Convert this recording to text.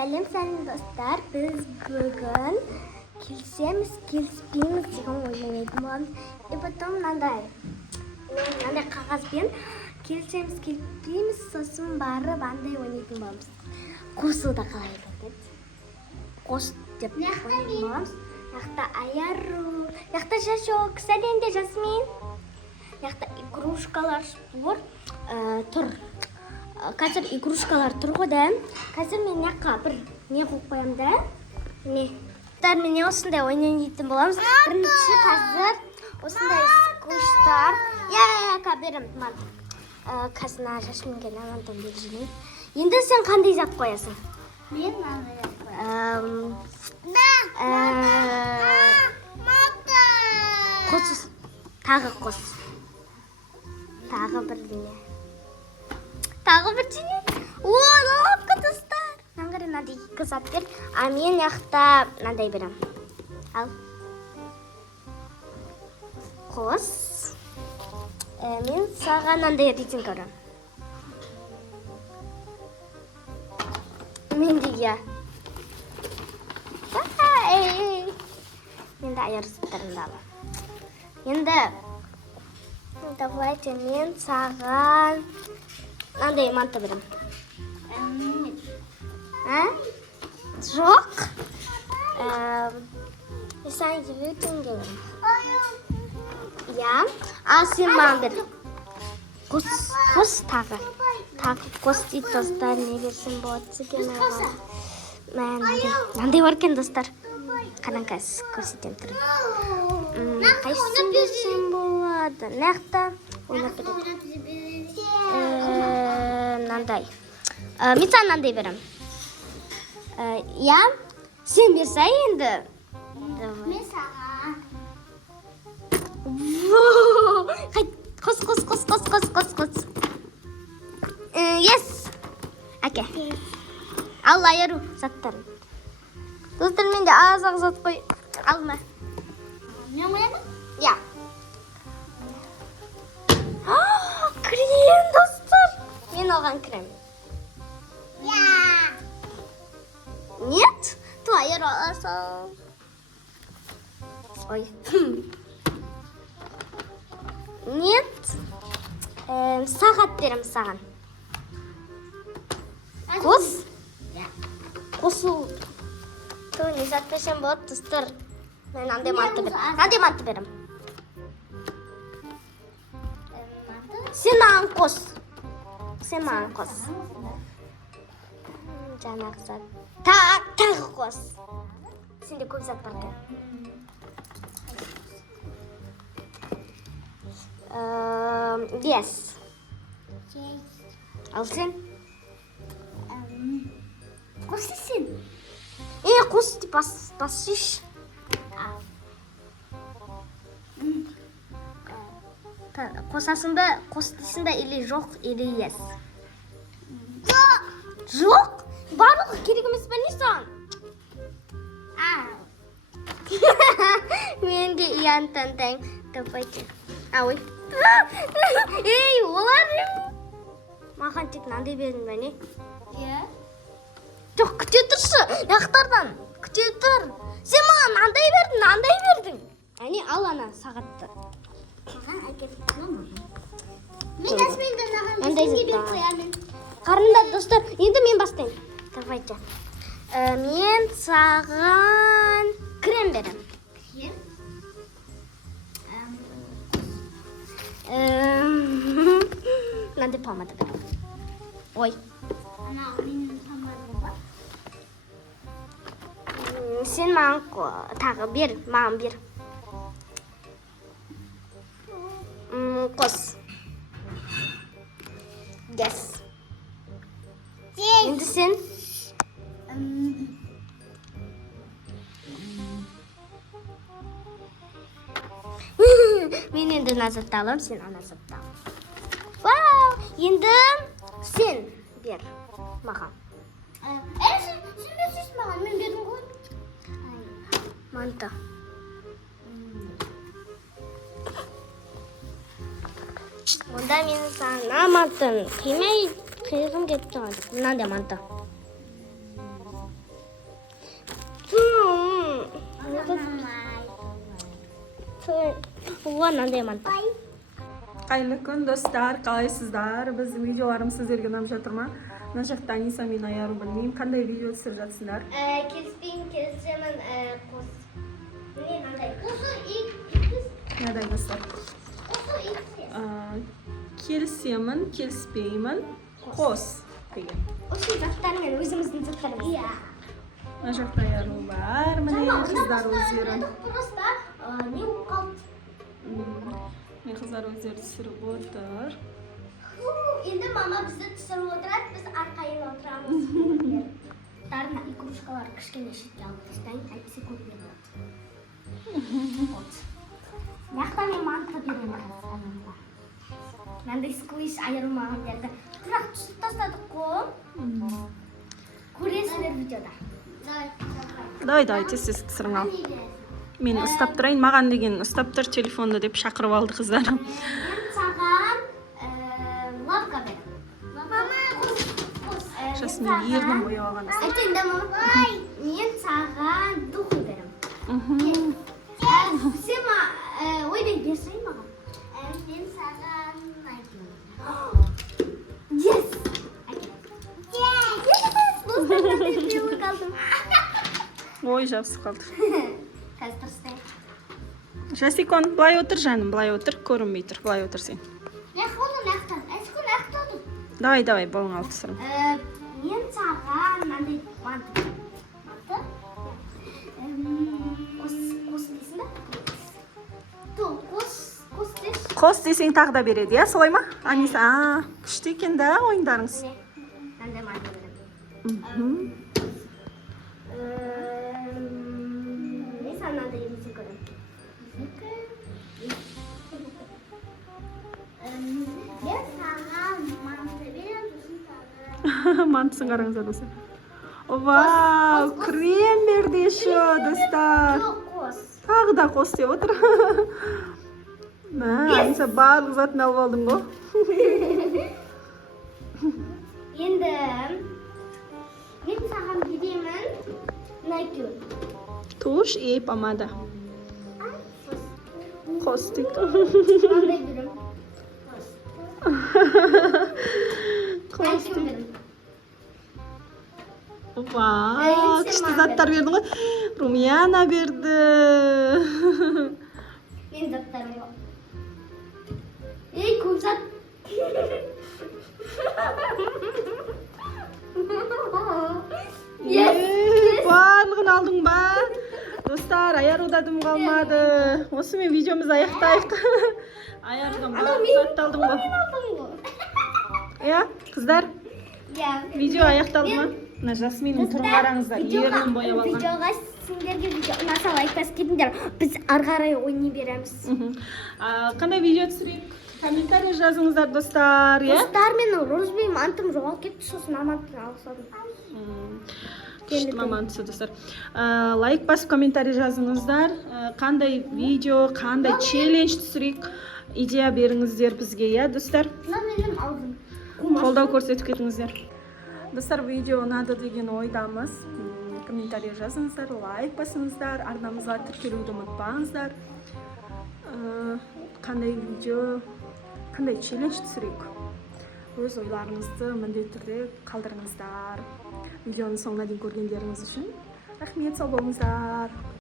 Сәлем достар, біз бүгін келісеміз, келіспейміз деген ойнайтын боламыз. И потом мынандай қағазбен келісеміз, келіспейміз, сосын барып андай ойнайтын боламыз. Қосуда қалай айтады? Қос деп ойнайтын боламыз. Яқта аяру, яқта шашок, сәлемде Жасмин. Яқта игрушкалар тұр. Қазір игрушкалар тұр ғой да. Қазір мен яққа бір не қойып қоямын да. Мен осындай ойнайтын боламыз. Бірінші қазір осындай сквиштар. Берем. Қазір Жасминге намантан бережіне. Енді сен қандай зат қоясың? Мен мынандай зат қоямын. Қос. Тағы қос. Тағы бірдеңе. Тағы бірдеңе. Лапка достар. Мынандай мынандай екі зат бер. Мен яқта мынандай берем. Ал. Қос. Мен саған мынандай рейтинг берем. Мен де Енді аяр заттарымды алам. Енді давайте мен саған мынандай манты берем. Жоқ. Мен саған 20 теңге берем. Ал сен маған бер. Қос тағы. Тағы қос дейді достар. Не берсем болады екен оған? Мынандай бар екен достар. Қараңыз, көрсетем тұрын. Қайсысын берсем болады? Нақта ойнап береді. Мынандай. Мен саған мынандай берем. Сен берсай енді. Мен саған. Қос. Yes. Әке. Ал айыру заттарын. Достар, менде аз-ақ зат қой. Алма. Мен ойнадым? Крем, достар. Мен алған крем. Нет? Ты айыр аласың. Ой. Нет. Сағат берем саған. Қос? Қосу. Не зат берсем болады, достар. Мен мынандай манты берем. Сен маған қос. Жаңағы зат. Тағы қос. Сенде көп зат бар екен. Yes. Ал сен? Қос сен. Қос деп басыш. Қосасың ба, қос дейсің ба, или жоқ, или yes? Жоқ? Барлығы керек емес па не саған? Мен де таңтайым. Давайте. Ой. Олар. Маған тек мынандай бердің ба не? Жоқ, күте тұршы. Яқтардан. Күте тұр. Сен маған мынандай бердің. Ал ана сағатты. Маған әкеліп қойма. Мен Жасминді сенге беріп қоямын. Қарындар достар, енді мен бастайын. Давайте. Мен саған крем берем. Крем? Мынандай помада берем. Ой. Ана менің помадам бар. Сен маған тағы бер, маған бер. Қос. Yes. Енді сен? Мен енді назатты алам, сен аназатты алам. Вау! Енді сен бер маған. Сен берсіз маған, мен бердім ғой. Манты. Онда мен саған мантын қимай қиғым кетті. Мынандай манты. Оған андай манты. Қайырлы күн достар, қалайсыздар? Біздің видеоларымыз сіздерге ұнап жатыр ма? Мына жақта Аниса мен Аяру, білмеймін қандай видео түсіріп жатсыңдар. Келіспеймін, қос. Міне мынандай. Мынадай достар. Келісемін, келіспеймін, қос деген. Осы заттармен өзіміздің заттарымыз. Мына жақта Аяру бар, міне қыздар өздері. Просто не болып қалды? Мен қыздар өздері түсіріп отыр. Енді мама бізді түсіріп отырады, біз арқайын отырамыз. Дарына игрушкалар кішкене шетке алып тастайын, әйтпесе көп береді. Мақта мен манты беремін. Мынандай сквиш айырмаған жерді. Бірақ түсіп тастадық қой. Көресіңдер видеода. Давай, тез түсірің ал. Мен ұстап тұрайын, маған деген ұстап тұр телефонды деп шақырып алды қыздар. Мен саған лапка берем. Мама, қос. Жасмин ернін бояп алған. Айтайын да мама. Мен саған духу берем. Сен ойбай берсейін маған. Мен саған айтайын. Yes! Достардан беріп қалдым. Ой, жабысып қалды. Қазір тұрыстайын. Жасикон, былай отыр жаным, былай отыр, көрінбей тұр, былай отыр сен. Давай, болың алып түсірім. Мен саған мынандай манты. Қос дейсің бе? Қос деш. Қос десең тағы да береді, иә, солай ма? Аниса, күшті екен да ойындарыңыз. Мынандай манты берем. Мен саған мынандай емесе көрем. Мен саған манты берем. Мантысын қараңыздар достар. Вау, крем берді еще, достар. Жоқ, қос. Тағы да қос деп отыр. Аниса барлық затын алып алдың ғой. Енді мен саған беремін найкю. Туш и помада. Қос дейді. Мынандай берем. Қос Найкю дейді. берем. Вау, күшті заттар бердің ғой. Румяна берді. Мен заттарым жоқ. Ей, көп зат. Барлығын алдың ба? Достар, Аяруда дым қалмады. Осымен видеомыз аяқтайық. Аярудан барлық затты алдың ба? Иә, қыздар, видео аяқталды ма? Мына Жасминнің түрін қараңыздар, ернін бояп алған. Видеоға сендерге видео ұнаса лайк басып кетіңдер. Біз ары қарай ойнай береміз. Қандай видео түсірейік? Комментарий жазыңыздар, достар, иә? Достар, мен розбей мантым жоғалып кетті, сосын мамантын алысадым. Күшті мамантысы, достар. Лайк басып комментарий жазыңыздар. Қандай видео, қандай челлендж түсірейік? Идея беріңіздер бізге, иә, достар? Мына менің аузым. Қолдау көрсетіп кетіңіздер. Достар, видео ұнады деген ойдамыз. Комментарий жазыңыздар, лайк басыңыздар, арнамызға тіркелуді ұмытпаңыздар. Қандай видео, қандай челлендж түсірейік? Өз ойларыңызды міндетті түрде қалдырыңыздар. Видеоның соңына дейін көргендеріңіз үшін рахмет, сау болыңыздар.